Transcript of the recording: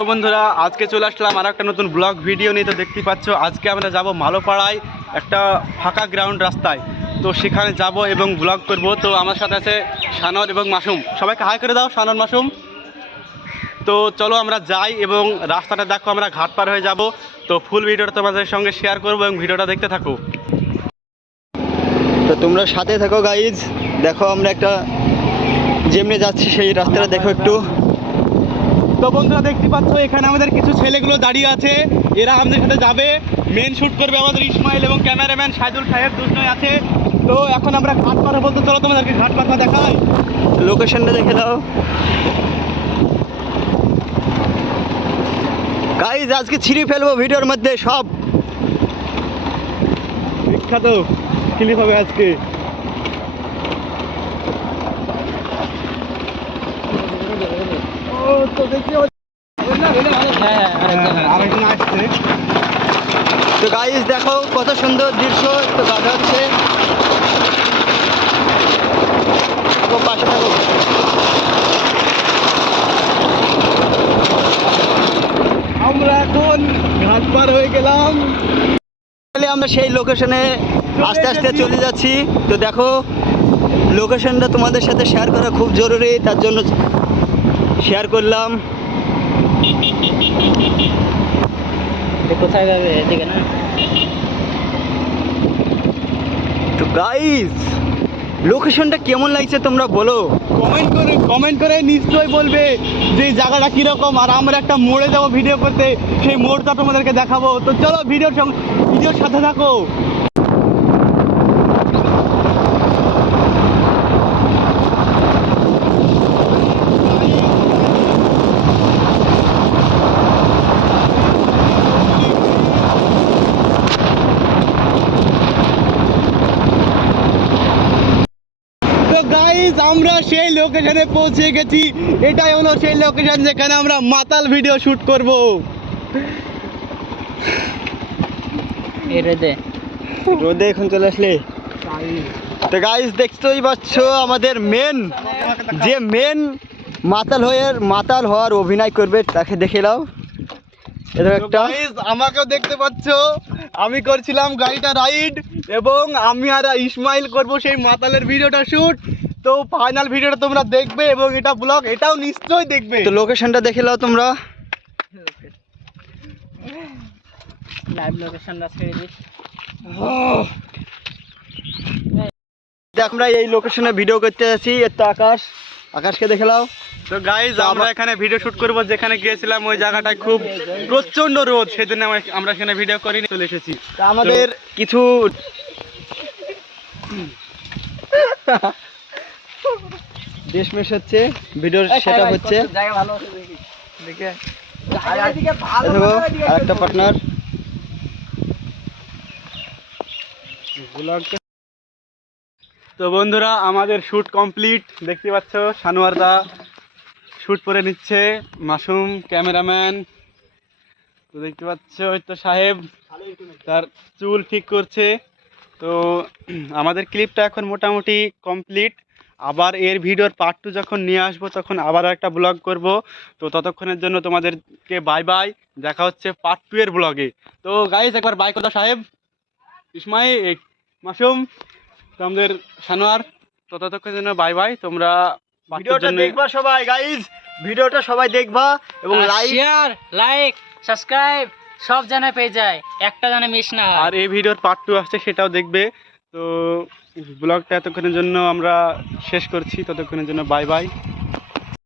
তো বন্ধুরা আজকে চলে আসলাম আর একটা নতুন ব্লগ ভিডিও নিয়ে। তো দেখতে পাচ্ছ আজকে আমরা যাব মালোপাড়ায় একটা ফাঁকা গ্রাউন্ড রাস্তায়। তো সেখানে যাব এবং ব্লগ করব। তো আমার সাথে আছে সানর এবং মাসুম। সবাইকে হাই করে দাও সানর মাসুম। তো চলো আমরা যাই এবং রাস্তাটা দেখো, আমরা ঘাট পার হয়ে যাব। তো ফুল ভিডিওটা তোমাদের সঙ্গে শেয়ার করবো এবং ভিডিওটা দেখতে থাকো। তো তোমরা সাথে থাকো গাইজ। দেখো আমরা একটা যেমনি যাচ্ছি সেই রাস্তাটা দেখো একটু। তো বন্ধুরা দেখতে পাচ্ছ এখানে আমাদের কিছু ছেলেগুলো দাঁড়িয়ে আছে, এরা আমাদের সাথে যাবে, মেন শ্যুট করবে আমাদের ইসমাইল এবং ক্যামেরাম্যান সাইদুল সাহেব দুজনই আছে। তো এখন আমরা ঘাট পার বলতে চলো তোমাদেরকে ঘাট পারটা দেখাই, লোকেশনটা দেখে দাও গাইজ। আজকে ছিঁড়ে ফেলবো ভিডিওর মধ্যে সব বিখ্যাত ক্লিপ হবে আজকে। ও তো দেখি আরেকজন আসছে। তো গাইজ দেখো কত সুন্দর দৃশ্য। তো গাড়ি হচ্ছে পাশে থাকো। আমরা এখন ঘাট পার হয়ে গেলাম। আমরা সেই লোকেশনে আস্তে আস্তে চলে যাচ্ছি। তো দেখো লোকেশনটা তোমাদের সাথে শেয়ার করা খুব জরুরি, তার জন্য শেয়ার করলাম। কোথায় যাবে? এদিকে না? তো গাইস লোকেশনটা কেমন লাগছে তোমরা বলো, কমেন্ট করে নিশ্চয়ই বলবে যে এই জায়গাটা কিরকম। আর আমরা একটা মোড়ে যাবো ভিডিও করতে, সেই মোড়টা তোমাদেরকে দেখাবো। তো চলো ভিডিওর সাথে থাকো। আমরা সেই লোকেশনে পৌঁছে গেছি। এটাই হলো সেই লোকেশন যেখানে আমরা মাতাল ভিডিও শুট করব। রোদে এখন চলে আসলে। তো গাইস দেখতেই পাচ্ছ আমাদের মেন মাতাল হওয়ার অভিনয় করবে, তাকে দেখে নাও। এটা একটা আমাকেও দেখতে পাচ্ছ, আমি করছিলাম গাড়িটা রাইড এবং আমি আর ইসমাইল করব সেই মাতালের ভিডিওটা শুট। তো ফাইনাল ভিডিওটা তোমরা দেখবে এবং এটা ব্লগ এটাও নিশ্চয়ই দেখবে। তো লোকেশনটা দেখে নাও তোমরা। লাইভ লোকেশনটা ছেড়ে দিই। আমরা এই লোকেশনে ভিডিও করতে যাচ্ছি। এর তো আকাশকে দেখে নাও। তো গাইজ আমরা এখানে ভিডিও শুট করব, যেখানে গিয়েছিলাম ওই জায়গাটায় খুব প্রচন্ড রোদ, সেজন্য আমরা এখানে ভিডিও করিনি, চলে এসেছি। তা আমাদের কিছু দেশমেশ হচ্ছে, ভিডিওর সেটআপ হচ্ছে। জায়গা ভালো আছে দেখি। দেখে আরেকটা পার্টনার। তো বন্ধুরা আমাদের শ্যুট কমপ্লিট, দেখতে পাচ্ছ সানোয়ার দা শ্যুট করে নিচ্ছে, মাসুম ক্যামেরাম্যান। তো দেখতে পাচ্ছ ওই তো সাহেব তার চুল ঠিক করছে। তো আমাদের ক্লিপটা এখন মোটামুটি কমপ্লিট। আবার এর ভিডিওর পার্ট 2 যখন নিয়ে আসবো তখন আবার একটা ব্লগ করব। তো ততক্ষণের জন্য তোমাদেরকে বাই বাই, দেখা হচ্ছে পার্ট 2 এর ব্লগে। তো গাইস একবার বাই কথা সাহেব, ইসমাইল, মাসুম, তো আমাদের সানোয়ার। তো ততক্ষণের জন্য বাই বাই। তোমরা ভিডিওটা দেখবা সবাই গাইজ, ভিডিওটা সবাই দেখবা এবং শেয়ার, লাইক, সাবস্ক্রাইব সব জানা পেয়ে যায়, একটা জানা মিস না হয়। আর এই ভিডিওর পার্ট 2 আসছে, সেটাও দেখবে। তো ব্লগটা এতক্ষণের জন্য আমরা শেষ করছি, ততক্ষণের জন্য বাই বাই।